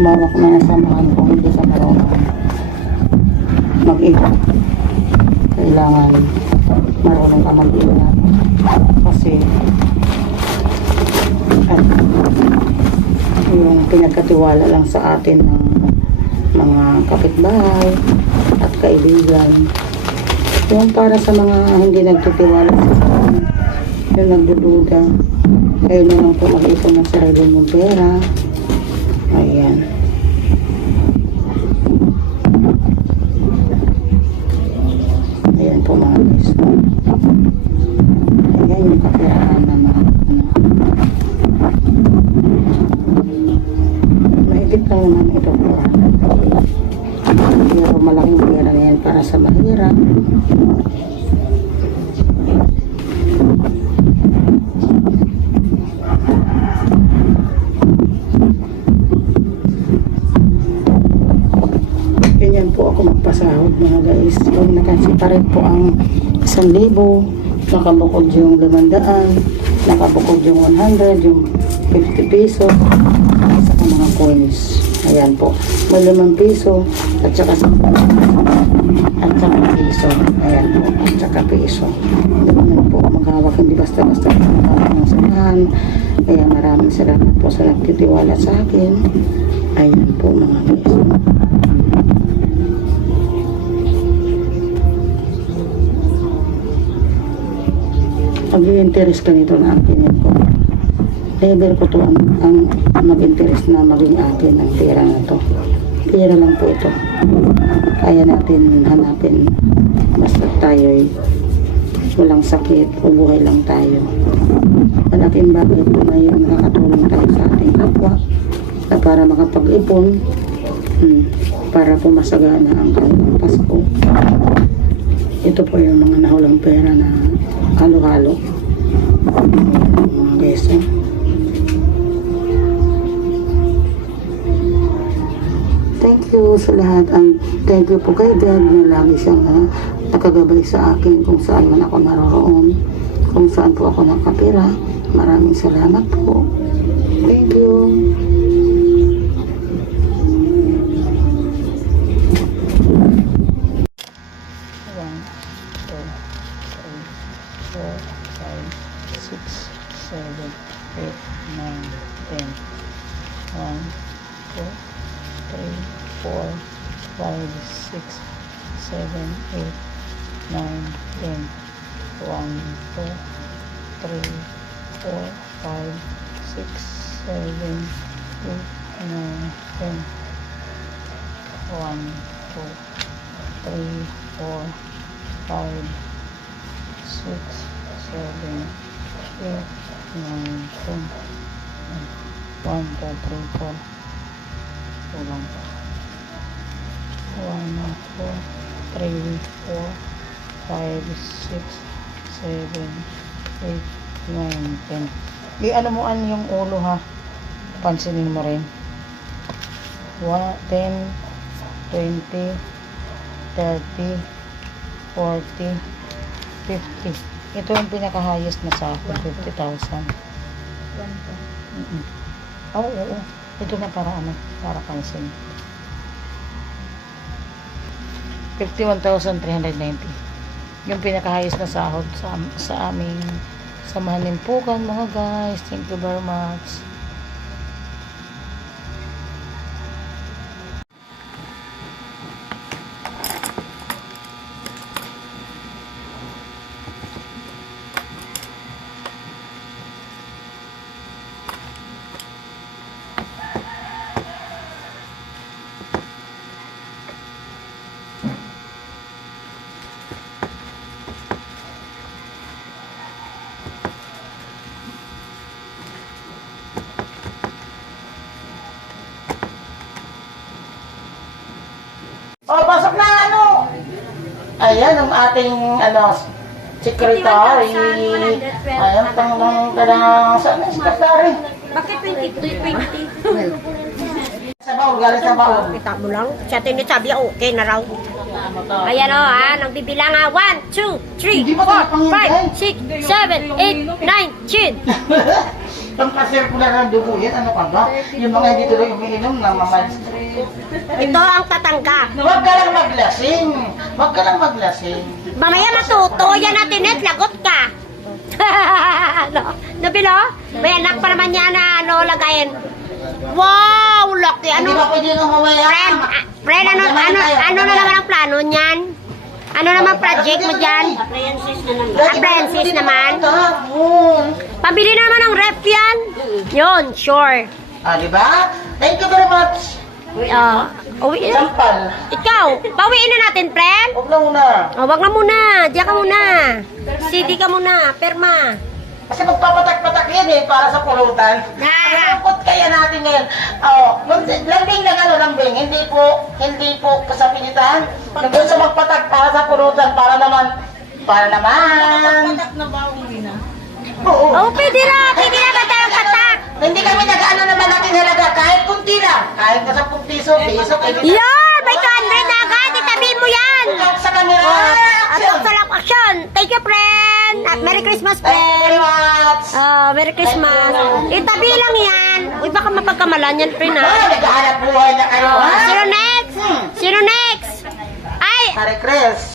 lumawak na ang samahan kung hindi ka marunong mag-ingat. Kailangan marunong ka mag-ingat kasi at yung pinagkatiwala lang sa atin ng mga kapitbahay at kaibigan, yung para sa mga hindi nagtitiwala sa atin, yung nagdududa, kayo na lang po mag-ipon ng sarili mong pera. Ayan. Ayan po mga guys. Ayan yung kapirahan na mahigit lang naman ito po. Pero malaking pera na yan para sa mahirap. Ganyan po ako magpasahod mga guys. Yung nakasiparin po ang 1,000, nakabukod yung 500, nakabukod yung 100, yung 50 peso, at saka mga coins. Ayan po. May 5 piso, at saka piso. Ayan po, at saka piso. Hindi naman po maghawak, hindi basta-basta maghawak ng samahan. Kaya maraming salamat po sa nagtitiwala sa akin. Ayan po mga guys. Mag-i-interest ka nito na akin ko. Level ko to ang mag-interest na maging akin ang pera na to. Pera lang po ito. Kaya natin hanapin basta tayo'y walang sakit o buhay lang tayo. Malaking bagay po na yung nakakatulong tayo sa ating kapwa na para makapag-ipon para po masagana ang kanilang Pasko. Ito po yung mga nahulang pera na halo-halo. Mga guys, thank you sa lahat. Thank you po kay God na lagi siyang nakagabay sa akin kung saan man ako naroroon, kung saan po ako nakapira. Maraming salamat po. Thank you. Ano mo yung ulo ha, pansinin mo rin. 10, 20, 30, 40, 50. Ito yung pinaka-highest na sa akin, 50,000. Oo. Ito na para pansin. 51,390. Yung pinaka-highest na sahod sa aming samahan ng pukan mga guys. Thank you very much. Oh, pasok na Ayan ang ating secretary. Ayan tanong saan ang secretary? Bakit 20? Sa baon, galing sa baon. Kita mo lang. Siya tinisabi, okay na raw. Ayan o nagbibilang 1, 2, 3, 4, 5, 6, 7, 8, 9, 10. Pampasirkular ng dugo yan, ano ka ba? Yung mga hindi tuloy umiinom ng mamalis. Ito ang tatanggap. Huwag ka lang maglasing. Huwag ka lang maglasing. Mamaya matuto, yan natin net, lagot ka. Ano? Nabilo? May anak pa naman yan na ano, lagayin. Wow, laki. Hindi Ano? ba pwede nang mamaya? Friend, ano na naman ang plano niyan? Ano naman project mo dyan? Appliances naman. Pabili na naman ng ref yan. Yun, sure. Ah, di ba? Thank you very much. Uwi na. Sampal. Ikaw, bawiin na natin, friend. Huwag na muna. Wag na muna. Diyan ka muna. CD ka muna. Perma. Kasi magpapatak-patak yan eh, para sa pulutan. Malungkot kaya natin ngayon. Lambing lang lambing. Hindi po kasapilitan. Nandun sa magpatak para sa pulutan, para naman. Patak na ba uwi na? Oo. Oh, pwede na ba tayong patak? Hindi kami nag-ano naman natin halaga, kahit kunti lang. Kahit ka 10 piso, pwede. Yan! May 200 na agad. Itabi mo yan. Sa kanila. At sa action. Thank you, friend. At Merry Christmas, Thank you very friend. much. Merry Christmas. Itabi lang yan. Uy, baka mapagkamalan yan, friend, ha? Naghahanap buhay na kayo, ha? Sino next? Sino next? Ay, Hare Chris.